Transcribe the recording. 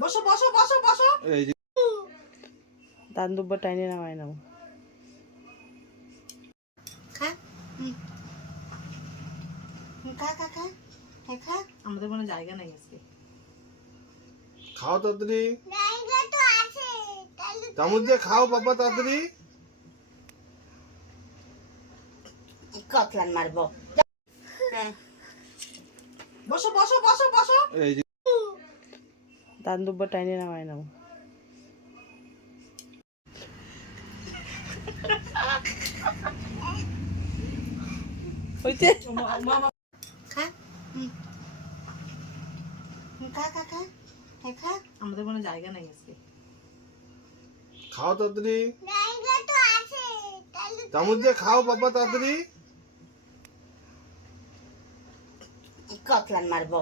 বসো বসো বসো বসো। এই যে দান দুব্বা টাইনে নামায় নাও। খা খা খা খা খা খা। আমাদের কোনো জায়গা নাই আজকে। খাও তাড়াতাড়ি, চামচ দিয়ে খাও বাবা তাড়াতাড়ি। কতলান মারবো। বসো বসো বসো বসো। এই যে দান দুব্বা টাইনে নামায় নাও। হইতে খা খা খা খা খা। আমাদের কোনো জায়গা নাই আজকে। খাও তাড়াতাড়ি, চামচ দিয়ে খাও বাবা তাড়াতাড়ি। কতলান মারবো।